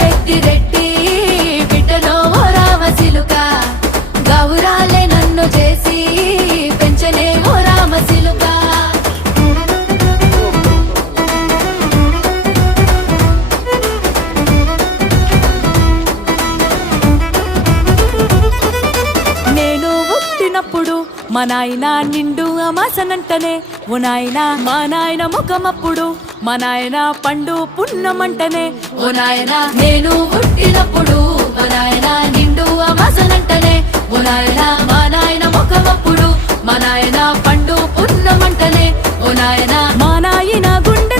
పెద్దిరెడ్డి బిడ్డలో ఓ రామసిలుక గౌరాలే నన్ను చేసి పెంచనే ఓ రామసిలుక. నేను పుట్టినప్పుడు మా నాయన నిండు అమాసనంటనే ఓ నాయన, మా నాయన ముఖమప్పుడు మా నాయన పండు పున్నమంటనే ఓ నాయన. నేను పుట్టినప్పుడు మా నాయన నిండు అమాసనంటనే ఓ నాయన, మా నాయన ముఖమప్పుడు మా నాయన పండు పున్నమంటనే ఓ నాయన. మా నాయన గుండె